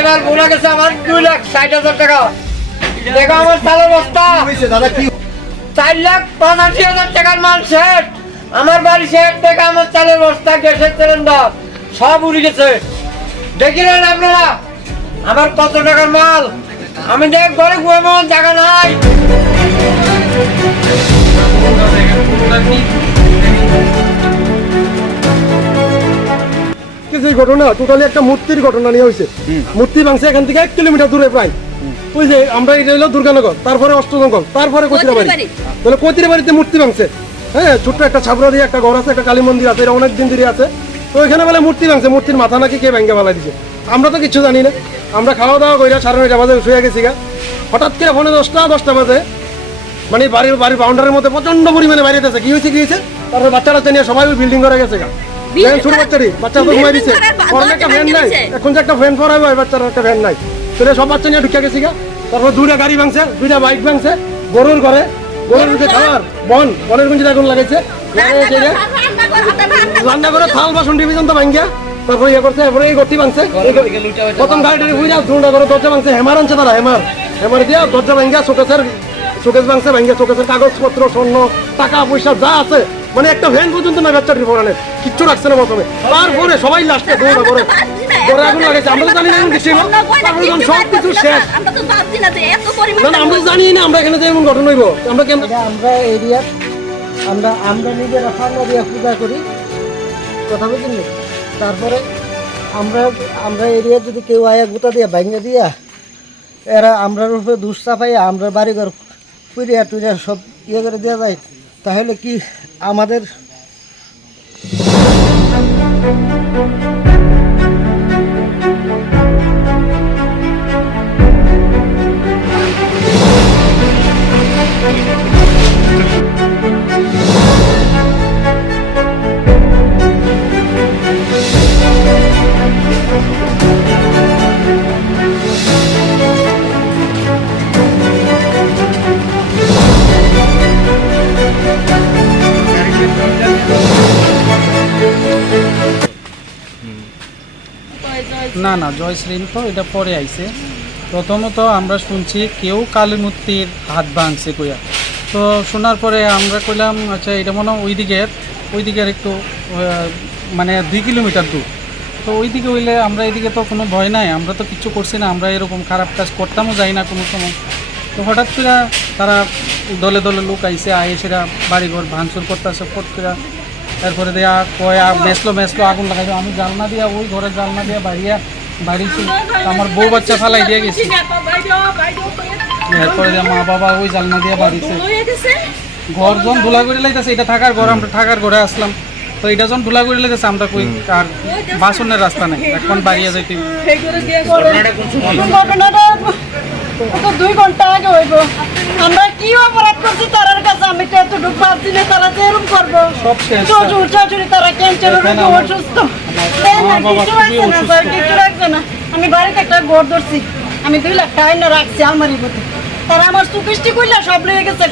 এবার ভুলে গেছে আমার 2,60,000 টাকা। দেখো আমার চালের বস্তা 4,85,000 টাকার মাল শেষ। আমার বাড়ি শেষ থেকে আমার চালের বস্তা, গ্যাসের সিলিন্ডার সব উড়ে গেছে। দেখিলেন আপনারা আমার কত টাকার মাল। আমি দেখ ঘরে ঘুমানোর জায়গা নাই। এই ঘটনা টোটালি একটা মূর্তির ঘটনা নিয়ে হয়েছে। মূর্তি ভাঙছে এখান থেকে 1 কিলোমিটার দূরে প্রায়। ওই যে আমরা এটা হলো দুর্গানগর, তারপরে অষ্টজঙ্গল, তারপরে কচিরাবাড়ি। তাহলে কচিরাবাড়িতে মূর্তি ভাঙছে। হ্যাঁ, ছোট্ট একটা ছাবড়া দিয়ে একটা ঘর আছে, একটা কালী মন্দির আছে, এটা অনেকদিন ধরে আছে। তো ওইখানে বলে মূর্তি ভাঙছে, মূর্তির মাথা নাকি কে ভেঙে ফেলা দিছে। আমরা তো কিছু জানি না। আমরা খাওয়া দাওয়া করি 9:30 বাজে শুয়ে গেছি গা। হঠাৎ করে ফোনে 10টা বাজে মানে বাড়ির বাউন্ডারির মধ্যে প্রচন্ড পরিমাণে বাইরে আছে। কি হয়েছে তারপর বাচ্চারা নিয়ে সবাই বিল্ডিং করে গেছে গা। বাচ্চা তো ঘুমাই দিচ্ছে, একটা ফ্যান নাই। এখন যে একটা ফ্যান পরাইবো, বাচ্চার একটা ফ্যান নাই। তাহলে সব বাচ্চা নিয়ে ঢুকে গেছি গা। তারপর 2টা গাড়ি ভাঙছে, 2টা বাইক ভাঙছে। গরুর ঘরে যে খাবার বনের গুঞ্জি আগুন লাগাইছে, রান্না করে থাল বাসন ডিভিশন তো ভাঙ্গিয়া তারপর ইয়ে করছে। এরপরে এই গতি ভাঙছে, প্রথম গাড়িটি বুঝা 2টা করে দরজা ভাঙছে। হেমার আনছে তারা, হেমার দিয়া দরজা ভাঙ্গিয়া শোকেস ভাঙছে, ভাঙ্গিয়া শোকেসের কাগজপত্র, স্বর্ণ, টাকা পয়সা যা আছে মানে একটা ভ্যান পর্যন্ত না বাচ্চাটির পড়ানে কিচ্ছু রাখছে না প্রথমে। তারপরে সবাই লাস্টে দৌড়া করে আগুন লাগাইছে। আমরা তো জানি না এমন কিছু, তারপরে যখন সব কিছু শেষ আমরা জানি না আমরা এখানে যে এমন ঘটনা হইব। আমরা এরিয়া আমরা নিজেরা ফান্ডা দিয়ে পূজা করি, কথা বুঝলি। তারপরে আমরা এরিয়া যদি কেউ আয়া গোটা দিয়া ভাঙে দিয়া এরা আমরার উপরে দুষ্টা পাইয়া আমরা বাড়িঘর পুড়িয়া টুরিয়া সব ইয়ে করে দেওয়া যায়, তাহলে কি আমাদের না জয়শ্রীন তো এটা পরে আইছে। প্রথমত আমরা শুনছি কেউ কালী মূর্তির হাত ভাঙছে কইয়া। তো শোনার পরে আমরা কইলাম আচ্ছা এটা মনে হয় ওই দিকের একটু মানে 2 কিলোমিটার দূর। তো ওইদিকে হইলে আমরা এদিকে তো কোনো ভয় নাই, আমরা তো কিছু করছি না, আমরা এরকম খারাপ কাজ করতামও যাই না কোনো সময়। তো হঠাৎ করে তারা দলে দলে লোক আইসে সেটা বাড়িঘর ভাঙচুর করতেছে ফট করে। তারপরে দেয়া কয় মেসলো আগুন লাগাইছে। আমি জালনা দিয়া ওই ঘরের জালনা দিয়া বাড়িছি, আমার বউ বাচ্চা ফালাই দিয়ে গেছি। এরপরে মা বাবা ওই জালনা দিয়ে বাড়িছে। ঘর যখন ধুলা করে লাইতেছে, এটা থাকার ঘর, আমরা থাকার ঘরে আসলাম। তো এটা যখন ধুলা করে লাইতেছে আমরা কই আর বাসনের রাস্তা নেই, এখন বাড়িয়ে যাইতে 2 ঘন্টা আগে হইব। আমরা কি অপরাধ করছি তার কাছে? আমি তো এতটুকু ভাবছি না তারা যে এরকম করবো। শাশুড়ি তারা ক্যান্সার অসুস্থ, কিছু রাখছে না। আমি বাড়িতে একটা ঘর ধরছি, আমি 2 লাখ টাকা রাখছি আলমারির মধ্যে। তারা আমার সুকৃষ্টি করলে সব লেগে গেছে।